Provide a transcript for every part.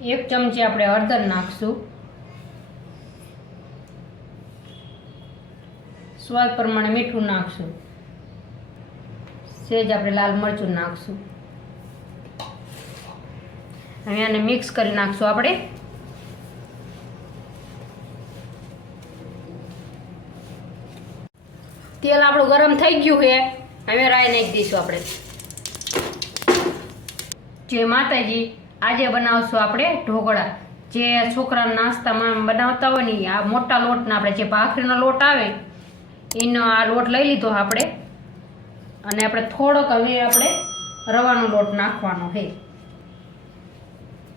1 ચમચી આપણે હળદર નાખશું, સ્વાદ પ્રમાણે મીઠું નાખશું, સેજ આપણે લાલ મરચું નાખશું. હવે આને મિક્સ કરી નાખશું આપણે. તેલ આપણું ગરમ થઈ ગયું છે. હવે રાઈ નાખી દઈશું આપણે. જય માતાજી. આજે બનાવશું આપણે ઢોકળા. જે છોકરા નાસ્તામાં બનાવતા હોય ને આ મોટા લોટના આપણે જે ભાખરીનો લોટ આવે એનો આ લોટ લઈ લીધો આપણે. અને આપણે થોડોક હવે આપણે રવાનો લોટ નાખવાનો છે.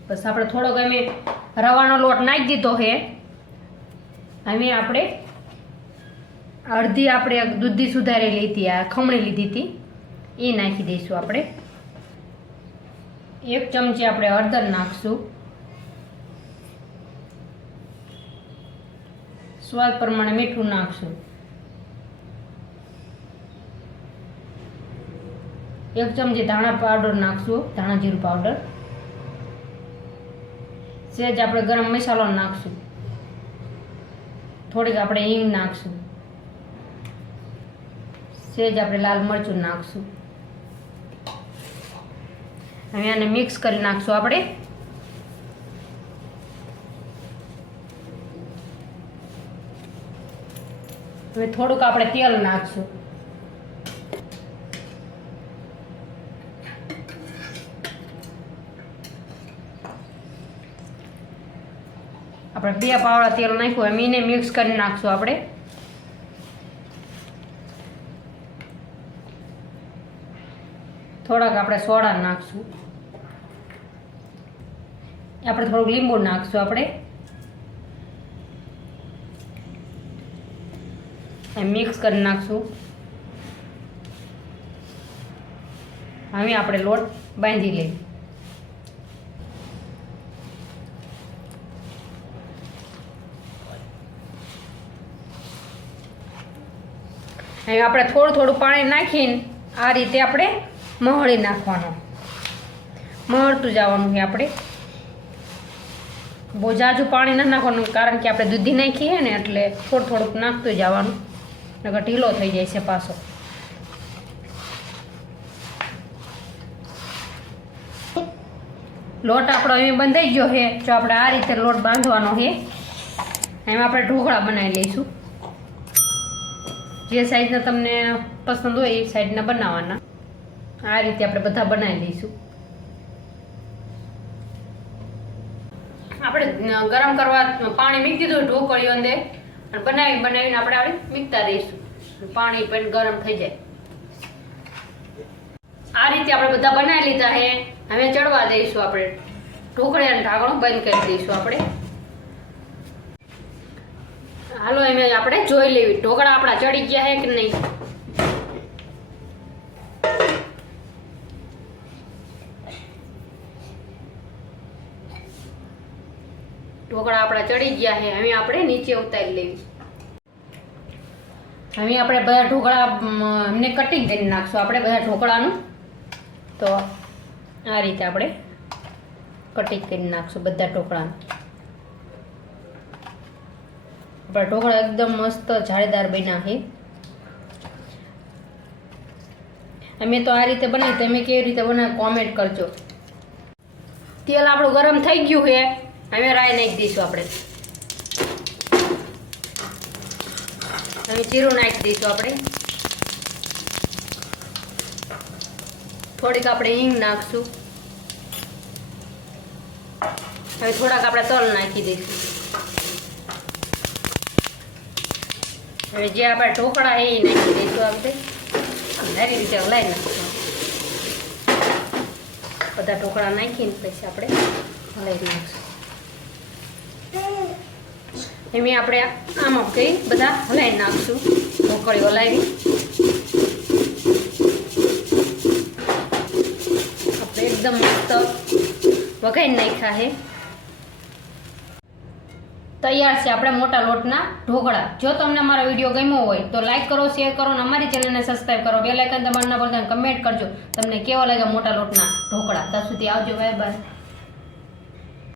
બસ આપણે થોડોક અમે રવાનો લોટ નાખી દીધો છે. હવે આપણે અડધી આપણે દૂધી સુધારેલી હતી, આ ખમણી લીધી હતી એ નાખી દઈશું આપણે. 1 ચમચી આપણે હળદર નાખશું, સ્વાદ પ્રમાણે મીઠું નાખશું, 1 ચમચી ધાણા પાવડર નાખશું, ધાણા જીરું પાવડર. સહેજ આપણે ગરમ મસાલો નાખશું, થોડીક આપણે હિંગ નાખશું, સહેજ આપણે લાલ મરચું નાખશું. હવે આને મિક્સ કરી નાખશું આપણે. હવે થોડુંક આપણે તેલ નાખશું. આપણે 2 પાવડા તેલ નાખ્યું, એમ એને મિક્સ કરી નાખશું આપણે. થોડાક આપણે સોડા નાખશું. આપણે થોડુંક લીંબુ નાખશું આપણે. મિક્સ કરી નાખશું. હવે આપણે લોટ બાંધી લઈએ. હવે આપણે થોડું થોડું પાણી નાખીને આ રીતે આપણે મહળી નાખવાનું. મહળતું જવાનું છે આપણે. બહુ ઝાઝું પાણી ન નાખવાનું, કારણ કે આપણે દૂધી નાખી છે ને એટલે થોડું થોડુંક નાખતું જવાનું, નકર ઢીલો થઈ જાય છે પાછો. લોટ આપણો અહીં બંધાઈ ગયો છે. જો આપણે આ રીતે લોટ બાંધવાનો છે. એમાં આપણે ઢોકળા બનાવી લઈશું. જે સાઈઝના તમને પસંદ હોય એ સાઈઝના બનાવવાના. આ રીતે આપણે બધા બનાવી લઈશું. આપણે ગરમ કરવા પાણી મૂકી દીધું ઢોકળીઓ અંદર, અને બનાવીને આપણે આવી મૂકતા રહીશું. પાણી પણ ગરમ થઈ જાય. આ રીતે આપણે બધા બનાવી લીધા છે. હવે ચડવા દઈશું આપણે. ઢોકળીનું ઢાંકણું બંધ કરી દઈશું આપણે. હાલો એમ આપણે જોઈ લેવી ઢોકળા આપણા ચડી ગયા છે કે નહીં. ઢોકળા આપણા ચડી ગયા છે. હવે આપણે નીચે ઉતારી લેવી. હવે આપણે બધા ઢોકળા એમને કટિંગ કરી નાખશું આપણે બધા ઢોકળાનું. તો આ રીતે આપણે કટિંગ કરી નાખશું બધા ઢોકળાનું. આપણા ઢોકળા એકદમ મસ્ત જાળીદાર બન્યા છે. અમે તો આ રીતે બનાવી, તમે કેવી રીતે બનાવી કોમેન્ટ કરજો. તેલ આપણું ગરમ થઈ ગયું છે. હવે રાઈ નાખી દઈશું આપણે. હવે જીરું નાખી દઈશું આપણે. થોડીક આપણે હિંગ નાખશું. હવે થોડાક આપણે તલ નાખી દઈશું. હવે જે આપણે ઢોકળા એ નાખી દઈશું આપણે. સારી રીતે હલાવી નાખીશું. બધા ઢોકળા નાખીને પછી આપણે હલાવી નાખીશું. એમ આપણે આમાં કઈ બધા હલાવી નાખશું. ઢોકળી હલાવી આપણે એકદમ મસ્ત વઘારી નાખ્યા છે. તૈયાર છે આપણે મોટા લોટના ઢોકળા. જો તમને અમારો વિડીયો ગમ્યો હોય તો લાઈક કરો, શેર કરો અને અમારી ચેનલને સબસ્ક્રાઈબ કરો. બેલ આઇકન દબાવવાના ભૂલતા, કમેન્ટ કરજો તમને કેવો લાગ્યા મોટા લોટના ઢોકળા. ત્યાં સુધી આવજો. Bye bye.